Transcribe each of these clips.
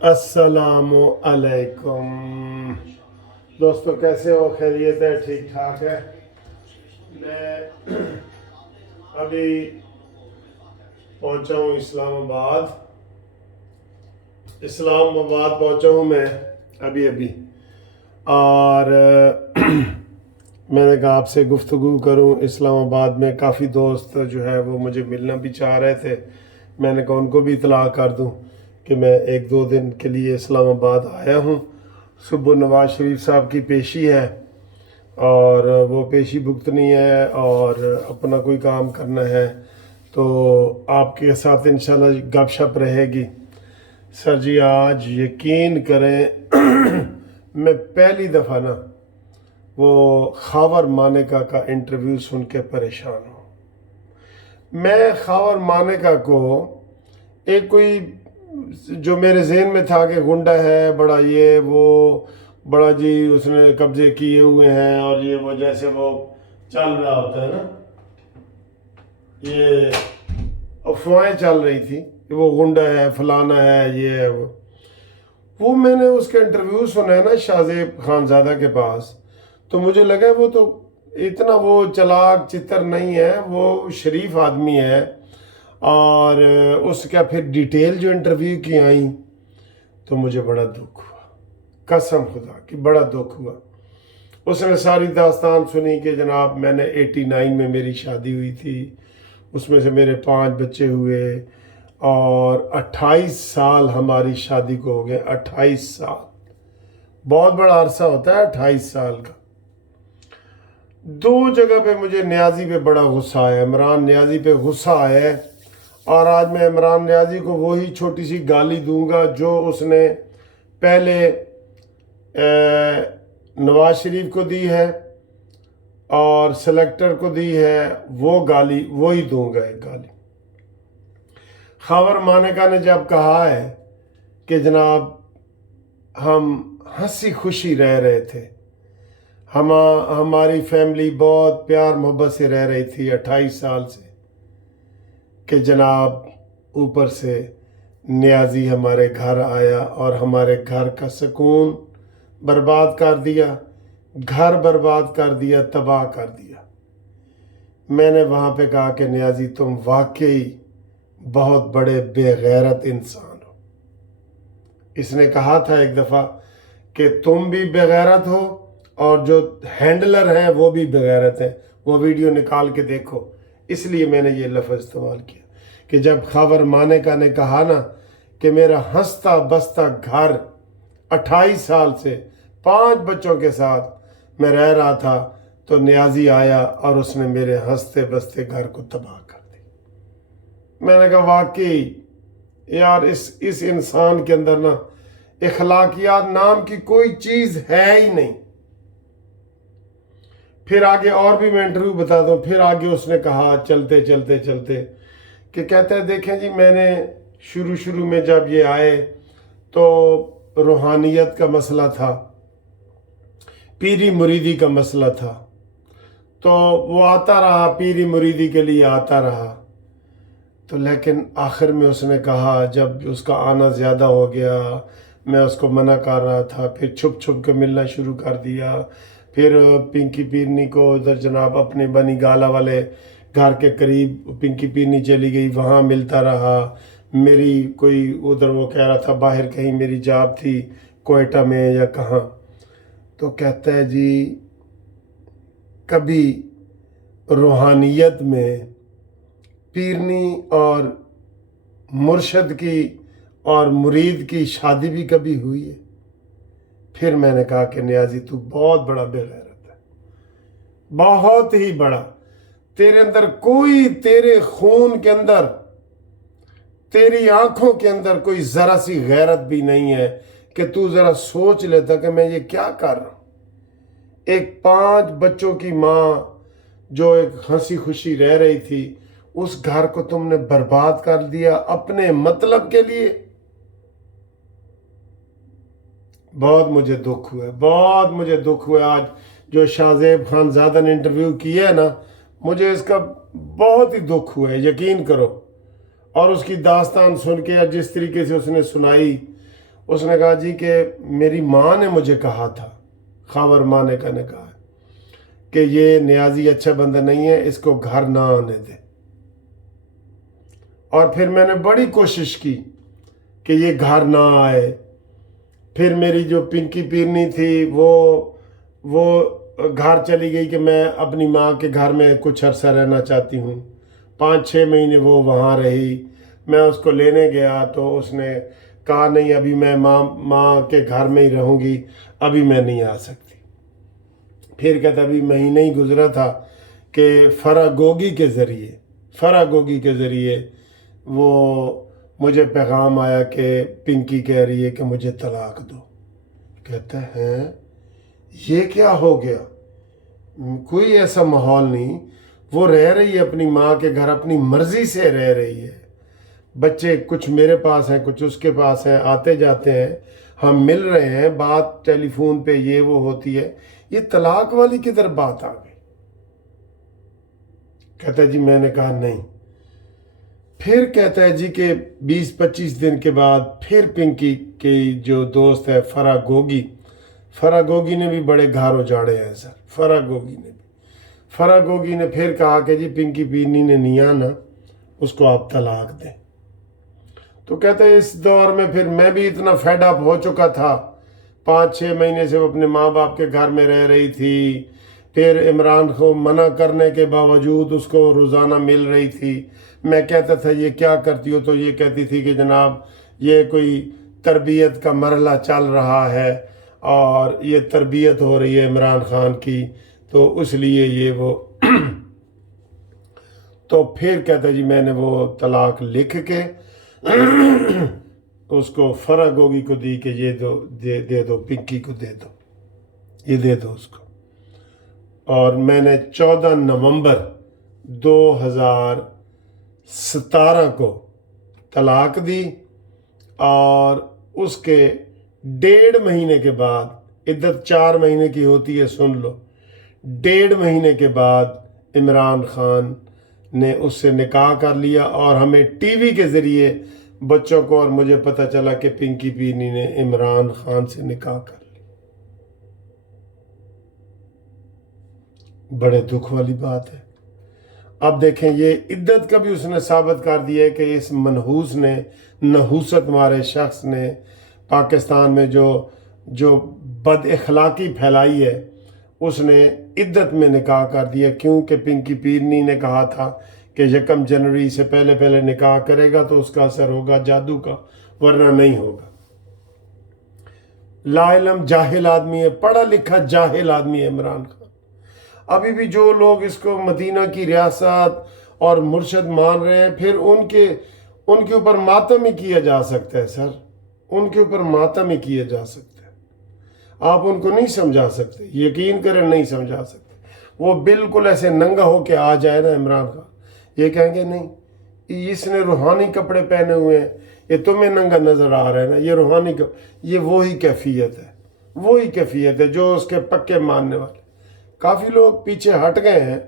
السلام علیکم دوستو، کیسے ہو؟ خیریت ہے؟ ٹھیک ٹھاک ہے؟ میں ابھی پہنچا ہوں اسلام آباد پہنچا ہوں میں ابھی اور میں نے کہا آپ سے گفتگو کروں۔ اسلام آباد میں کافی دوست جو ہے وہ مجھے ملنا بھی چاہ رہے تھے، میں نے کہا ان کو بھی اطلاع کر دوں کہ میں 1-2 دن کے لیے اسلام آباد آیا ہوں۔ صبح نواز شریف صاحب کی پیشی ہے اور وہ پیشی بھگتنی ہے اور اپنا کوئی کام کرنا ہے، تو آپ کے ساتھ انشاءاللہ گپ شپ رہے گی۔ سر جی، آج یقین کریں میں پہلی دفعہ وہ خاور مانیکا کا انٹرویو سن کے پریشان ہوں۔ میں خاور مانیکا کو ایک کوئی جو میرے ذہن میں تھا کہ گنڈا ہے، بڑا یہ وہ، بڑا جی اس نے قبضے کیے ہوئے ہیں اور یہ وہ، جیسے وہ چل رہا ہوتا ہے نا، یہ افواہیں چل رہی تھی کہ وہ گنڈا ہے، فلانا ہے، یہ ہے وہ میں نے اس کا انٹرویو سنا ہے نا شاہ زیب خانزادہ کے پاس، تو مجھے لگا وہ تو اتنا وہ چلاک چتر نہیں ہے، وہ شریف آدمی ہے۔ اور اس کا پھر ڈیٹیل جو انٹرویو کی آئیں تو مجھے بڑا دکھ ہوا، قسم خدا کی بڑا دکھ ہوا۔ اس نے ساری داستان سنی کہ جناب میں نے 89 میں میری شادی ہوئی تھی، اس میں سے میرے 5 بچے ہوئے اور 28 سال ہماری شادی کو ہو گئے۔ 28 سال بہت بڑا عرصہ ہوتا ہے، 28 سال کا۔ 2 جگہ پہ مجھے نیازی پہ بڑا غصہ آیا، عمران نیازی پہ غصہ آیا، اور آج میں عمران نیازی کو وہی چھوٹی سی گالی دوں گا جو اس نے پہلے نواز شریف کو دی ہے اور سلیکٹر کو دی ہے، وہ گالی وہی دوں گا، ایک گالی۔ خاور مانیکا نے جب کہا ہے کہ جناب ہم ہنسی خوشی رہ رہے تھے، ہماری فیملی بہت پیار محبت سے رہ رہی تھی 28 سال سے، کہ جناب اوپر سے نیازی ہمارے گھر آیا اور ہمارے گھر کا سکون برباد کر دیا، گھر برباد کر دیا، تباہ کر دیا۔ میں نے وہاں پہ کہا کہ نیازی تم واقعی بہت بڑے بے غیرت انسان ہو۔ اس نے کہا تھا ایک دفعہ کہ تم بھی بے غیرت ہو اور جو ہینڈلر ہیں وہ بھی بے غیرت ہیں، وہ ویڈیو نکال کے دیکھو۔ اس لیے میں نے یہ لفظ استعمال کیا کہ جب خاور مانیکا نے کہا نا کہ میرا ہنستا بستا گھر 28 سال سے 5 بچوں کے ساتھ میں رہ رہا تھا، تو نیازی آیا اور اس نے میرے ہنستے بستے گھر کو تباہ کر دی۔ میں نے کہا واقعی یار اس انسان کے اندر اخلاقیات نام کی کوئی چیز ہے ہی نہیں۔ پھر آگے اور بھی میں انٹرویو بتا دوں، پھر آگے اس نے کہا چلتے کہ کہتا ہے دیکھیں جی، میں نے شروع میں جب یہ آئے تو روحانیت کا مسئلہ تھا، پیری مریدی کا مسئلہ تھا، تو وہ آتا رہا، پیری مریدی کے لیے آتا رہا، تو لیکن آخر میں اس نے کہا، جب اس کا آنا زیادہ ہو گیا، میں اس کو منع کر رہا تھا، پھر چھپ کے ملنا شروع کر دیا، پھر پنکی پیرنی کو ادھر جناب اپنے بنی گالا والے گھر کے قریب پنکی پیرنی چلی گئی، وہاں ملتا رہا۔ میری کوئی ادھر وہ کہہ رہا تھا باہر کہیں میری جاب تھی کوئٹہ میں یا کہاں، تو کہتا ہے جی کبھی روحانیت میں پیرنی اور مرشد کی اور مرید کی شادی بھی کبھی ہوئی ہے؟ پھر میں نے کہا کہ نیازی تو بہت بڑا بے غیرت ہے، بہت ہی بڑا۔ تیرے اندر کوئی، تیرے خون کے اندر، تیری آنکھوں کے اندر کوئی ذرا سی غیرت بھی نہیں ہے کہ تو ذرا سوچ لیتا کہ میں یہ کیا کر رہا ہوں۔ ایک 5 بچوں کی ماں جو ایک ہنسی خوشی رہ رہی تھی، اس گھر کو تم نے برباد کر دیا اپنے مطلب کے لیے۔ بہت مجھے دکھ ہوا ہے، بہت مجھے دکھ ہوا ہے۔ آج جو شاہ زیب خانزادہ نے انٹرویو کیا ہے نا، مجھے اس کا بہت ہی دکھ ہوا ہے، یقین کرو۔ اور اس کی داستان سن کے جس طریقے سے اس نے سنائی، اس نے کہا جی کہ میری ماں نے مجھے کہا تھا، خاور ماں نے کہا کہ یہ نیازی اچھا بندہ نہیں ہے، اس کو گھر نہ آنے دے۔ اور پھر میں نے بڑی کوشش کی کہ یہ گھر نہ آئے۔ پھر میری جو پنکی پیرنی تھی وہ گھر چلی گئی کہ میں اپنی ماں کے گھر میں کچھ عرصہ رہنا چاہتی ہوں۔ 5-6 مہینے وہ وہاں رہی۔ میں اس کو لینے گیا تو اس نے کہا نہیں، ابھی میں ماں کے گھر میں ہی رہوں گی، ابھی میں نہیں آ سکتی۔ پھر کہتا ابھی مہینہ ہی گزرا تھا کہ فراگوگی کے ذریعے وہ مجھے پیغام آیا کہ پنکی کہہ رہی ہے کہ مجھے طلاق دو۔ کہتا ہے یہ کیا ہو گیا؟ کوئی ایسا ماحول نہیں، وہ رہ رہی ہے اپنی ماں کے گھر، اپنی مرضی سے رہ رہی ہے۔ بچے کچھ میرے پاس ہیں، کچھ اس کے پاس ہیں، آتے جاتے ہیں، ہم مل رہے ہیں، بات ٹیلی فون پہ یہ وہ ہوتی ہے، یہ طلاق والی کدھر بات آ گئی؟ کہتا ہے جی میں نے کہا نہیں۔ پھر کہتا ہے جی کہ 20-25 دن کے بعد پھر پنکی کی جو دوست ہے فراگوگی نے بھی بڑے گھر اجاڑے ہیں سر۔ فراگوگی نے پھر کہا کہ جی پنکی پیرنی نے نہیں آنا، اس کو آپ طلاق دیں۔ تو کہتے ہیں اس دور میں پھر میں بھی اتنا فیڈ اپ ہو چکا تھا، 5-6 مہینے سے وہ اپنے ماں باپ کے گھر میں رہ رہی تھی، پھر عمران کو منع کرنے کے باوجود اس کو روزانہ مل رہی تھی۔ میں کہتا تھا یہ کیا کرتی ہو؟ تو یہ کہتی تھی کہ جناب یہ کوئی تربیت کا مرحلہ چل رہا ہے اور یہ تربیت ہو رہی ہے عمران خان کی، تو اس لیے یہ وہ تو پھر کہتا جی میں نے وہ طلاق لکھ کے اس کو فراگوگی کو دی کہ یہ دے دو پنکی کو دے دو، یہ دے دو اس کو۔ اور میں نے 14 نومبر 2017 کو طلاق دی، اور اس کے 1.5 مہینے کے بعد، عدت 4 مہینے کی ہوتی ہے سن لو، 1.5 مہینے کے بعد عمران خان نے اس سے نکاح کر لیا، اور ہمیں ٹی وی کے ذریعے بچوں کو اور مجھے پتہ چلا کہ پنکی پیرنی نے عمران خان سے نکاح کر لی۔ بڑے دکھ والی بات ہے۔ اب دیکھیں یہ عدت کا بھی اس نے ثابت کر دیا ہے کہ اس منحوس نے، نحوست مارے شخص نے پاکستان میں جو بد اخلاقی پھیلائی ہے، اس نے عدت میں نکاح کر دیا، کیونکہ پنکی پیرنی نے کہا تھا کہ 1 جنوری سے پہلے نکاح کرے گا تو اس کا اثر ہوگا جادو کا، ورنہ نہیں ہوگا۔ لا علم جاہل آدمی ہے، پڑھا لکھا جاہل آدمی ہے عمران خان۔ ابھی بھی جو لوگ اس کو مدینہ کی ریاست اور مرشد مان رہے ہیں، پھر ان کے اوپر ماتم ہی کیا جا سکتا ہے سر، ان کے اوپر ماتم ہی کیا جا سکتا ہے۔ آپ ان کو نہیں سمجھا سکتے، یقین کریں نہیں سمجھا سکتے۔ وہ بالکل ایسے ننگا ہو کے آ جائے نا عمران خان، یہ کہیں گے نہیں اس نے روحانی کپڑے پہنے ہوئے ہیں، یہ تمہیں ننگا نظر آ رہا ہے نا، یہ روحانی یہ وہی کیفیت ہے جو اس کے پکے ماننے والے۔ کافی لوگ پیچھے ہٹ گئے ہیں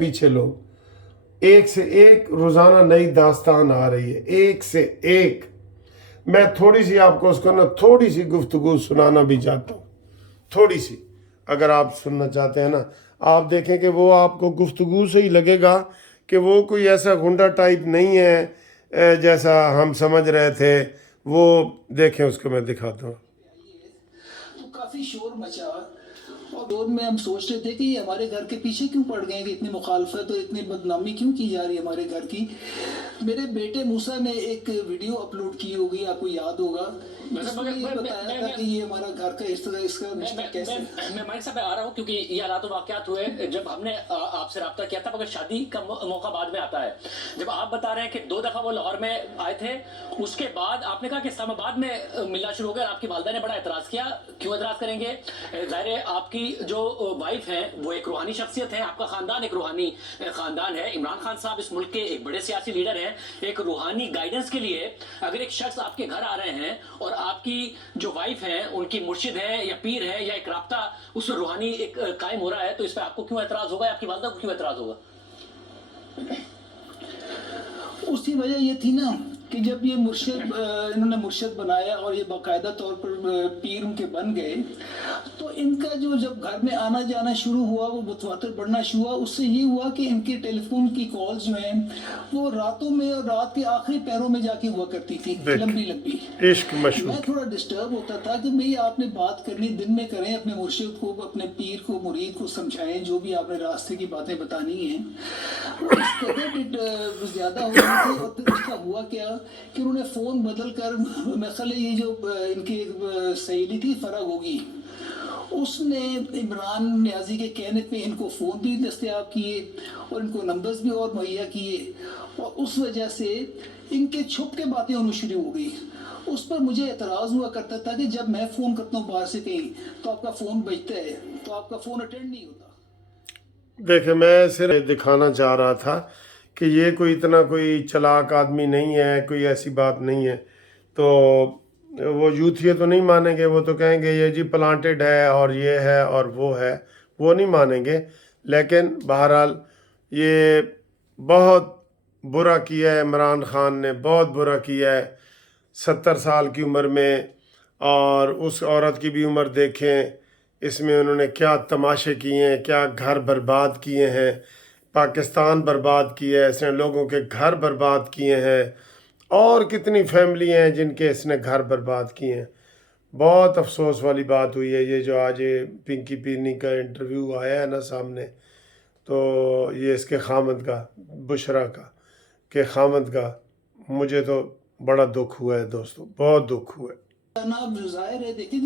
پیچھے لوگ، ایک سے ایک روزانہ نئی داستان آ رہی ہے، ایک سے ایک۔ میں تھوڑی سی آپ کو اس کو تھوڑی سی گفتگو سنانا بھی چاہتا ہوں، تھوڑی سی، اگر آپ سننا چاہتے ہیں نا، آپ دیکھیں کہ وہ آپ کو گفتگو سے ہی لگے گا کہ وہ کوئی ایسا گنڈا ٹائپ نہیں ہے جیسا ہم سمجھ رہے تھے۔ وہ دیکھیں، اس کو میں دکھاتا ہوں۔ تو کافی شور مچا، اور دور میں ہم سوچ رہے تھے کہ یہ ہمارے گھر کے پیچھے کیوں پڑ گئے، کہ اتنی مخالفت اور اتنی بدنامی کیوں کی جا رہی ہے ہمارے گھر کی۔ میرے بیٹے موسیٰ نے ایک ویڈیو اپلوڈ کی ہوگی، آپ کو یاد ہوگا، اس میں یہ بتایا تھا کہ یہ ہمارا گھر کا اس کا رشتہ کیسے۔ میں مائک صاحب آ رہا ہوں کیونکہ یہ حالات و واقعات ہوئے جب ہم نے آپ سے رابطہ کیا تھا، مگر شادی کا موقع بعد میں آتا ہے۔ جب آپ بتا رہے ہیں کہ 2 دفعہ وہ لاہور میں آئے تھے، اس کے بعد آپ نے کہا کہ اسلام آباد میں ملنا شروع ہو گیا، اور آپ کی والدہ نے بڑا اعتراض کیا۔ کیوں اعتراض کریں گے؟ ظاہر ہے آپ کی جو وائف ہیں وہ ایک روحانی شخصیت ہے، آپ کا خاندان ایک روحانی خاندان ہے۔ عمران خان صاحب اس ملک کے ایک بڑے سیاسی لیڈر ہیں۔ ایک روحانی گائیڈنس کے لیے اگر ایک شخص آپ کے گھر آ رہے ہیں اور آپ کی جو وائف ہے ان کی مرشد ہے یا پیر ہے یا ایک رابطہ اس میں روحانی ایک قائم ہو رہا ہے، تو اس پہ آپ کو کیوں اعتراض ہوگا، آپ کی والدہ کو کیوں اعتراض ہوگا؟ اس کی وجہ یہ تھی نا کہ جب یہ مرشد انہوں نے مرشد بنایا اور یہ باقاعدہ طور پر پیر ان کے بن گئے تو ان کا جو جب گھر میں آنا جانا شروع ہوا وہ متواتر بڑھنا شروع ہوا. اس سے یہ ہوا کہ ان کے ٹیلی فون کی کالز جو ہیں وہ راتوں میں اور رات کے آخری پہروں میں جا کے ہوا کرتی تھی, لمبی لمبی. عشق مشہور. میں تھوڑا ڈسٹرب ہوتا تھا کہ بھئی آپ نے بات کرنی دن میں کریں, اپنے مرشد کو اپنے پیر کو مرید کو سمجھائیں, جو بھی آپ نے راستے کی باتیں بتانی ہیں. اس قدر زیادہ ہو رہی تھی. اور پھر اس کا ہوا کیا کہ انہوں نے فون بدل کر مثلا یہ جو ان کی سہیلی تھی فرح گوگی, اس نے عمران نیازی کے کہنے پہ ان کو فون بھی دستیاب کیے اور ان کو نمبرز بھی اور مہیا کیے, اور اس وجہ سے ان کے چھپ کے باتیں ہونا شروع ہو گئی. اس پر مجھے اعتراض ہوا کرتا تھا کہ جب میں فون کرتا ہوں باہر سے کہیں تو آپ کا فون بجتا ہے تو آپ کا فون اٹینڈ نہیں ہوتا. دیکھیں میں صرف دکھانا چاہ رہا تھا کہ یہ کوئی اتنا کوئی چلاک آدمی نہیں ہے, کوئی ایسی بات نہیں ہے. تو وہ یوتھ یہ تو نہیں مانیں گے, وہ تو کہیں گے یہ جی پلانٹڈ ہے اور یہ ہے اور وہ ہے, وہ نہیں مانیں گے. لیکن بہرحال یہ بہت برا کیا ہے عمران خان نے, بہت برا کیا ہے 70 سال کی عمر میں. اور اس عورت کی بھی عمر دیکھیں, اس میں انہوں نے کیا تماشے کیے ہیں, کیا گھر برباد کیے ہیں, پاکستان برباد کیا ہے اس نے, لوگوں کے گھر برباد کیے ہیں, اور کتنی فیملی ہیں جن کے اس نے گھر برباد کیے ہیں. بہت افسوس والی بات ہوئی ہے یہ جو آج پنکی پیرنی کا انٹرویو آیا ہے نا سامنے, تو یہ اس کے خامد کا بشرا کا کہ خامد کا, مجھے تو بڑا دکھ ہوا ہے دوستو, بہت دکھ ہوا ہے. ظاہر ہے دیکھیں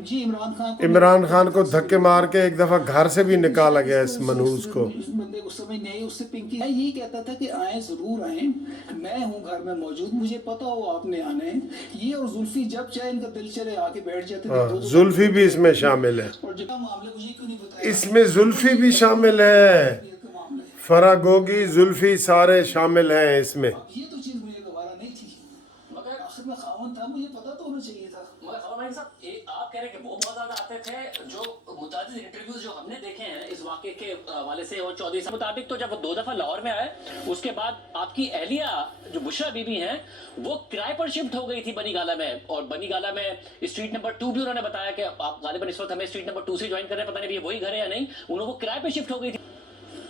جی عمران خان کو دھکے مار کے ایک دفعہ گھر سے بھی نکالا گیا اس منحوس کو. بندے کو سمجھ نہیں آئی. اس سے پنکی میں یہ کہتا تھا کہ آئیں ضرور آئیں, میں ہوں گھر میں موجود, مجھے پتا ہو آپ نے آنا ہے. یہ اور زلفی جب چاہے ان کا دل چلے آ کے بیٹھ جاتے تھے. زلفی بھی اس میں شامل ہے, اور جتنا معاملہ مجھے کیوں نہیں بتایا, اس میں زلفی بھی شامل ہے, فرح گوگی زلفی سارے شامل ہیں اس میں. یہ تو چیز مجھے دوبارہ نہیں تھی, مگر آخر میں خاون تھا, مجھے پتا تو ہونا چاہیے تھا. مگر خبر بھائی صاحب آپ کہہ رہے ہیں کہ وہ بہت زیادہ آتے تھے, جو متعدد انٹرویوز جو ہم نے دیکھے ہیں اس واقعے کے حوالے سے, اور چودھری صاحب مطابق تو جب وہ 2 دفعہ لاہور میں آئے اس کے بعد آپ کی اہلیہ جو بشرا بی بی ہیں وہ کرائے پر شفٹ ہو گئی تھی بنی گالا میں, اور بنی گالا میں اسٹریٹ نمبر 2 بھی انہوں نے بتایا کہ آپ غالباً اس وقت ہمیں اسٹریٹ نمبر 2 سے جوائن کر رہے ہیں, پتہ نہیں وہی گھر ہے یا نہیں, انہوں وہ کرائے پہ شفٹ ہو گئی تھی.